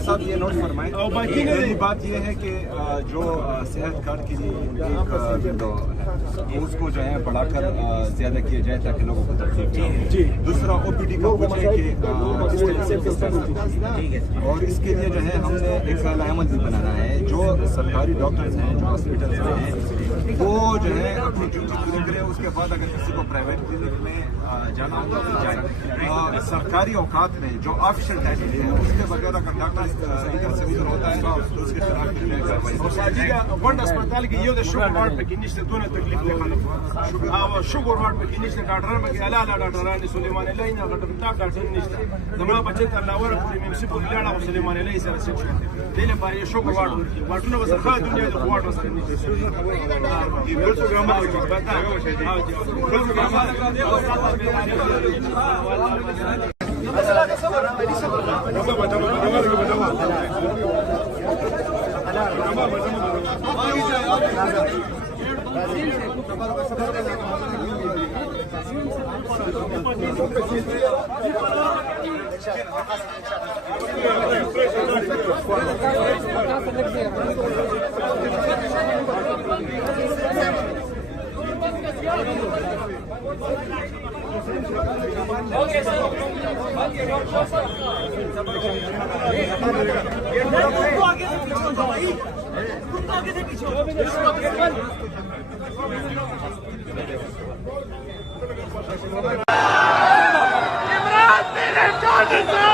साहब ये नोट फरमाएं। पहली बात ये है कि जो सेहत कार्ड के लिए एक विंडो है उसको जो है बढ़ाकर ज्यादा किया जाए ताकि लोगों को तकलीफ ना हो। दूसरा OPD का कुछ है कि और इसके लिए जो है हमने एक अलामत भी बनाना है। जो सरकारी डॉक्टर्स हैं, जो हॉस्पिटल्स हैं, वो जो है अपनी ड्यूटी पूरी करें। उसके बाद अगर किसी को प्राइवेट क्लिनिक में जाना होगा तो जाए। सरकारी औकात में जो ऑफिशियल टाइमिंग है उसके बगैर अगर डॉक्टर इधर से उधर होता है तो उसके खिलाफ अस्पताल की ये शुगर वार्ड पे किन्नी से दोनों तकलीफ दिखाने शुगर वार्ड पे किन्नी से डॉक्टर में अला अला डॉक्टर ने सुलेमान अलाई ना डॉक्टर निश्चित दमा बच्चे तलावर म्युनिसिपल लाड़ा सुलेमान अलाई सर से दिले बारे शुगर वार्ड वार्डनो बस खा दुनिया जो वार्ड बस ये प्रोग्राम बता इमरान मेरे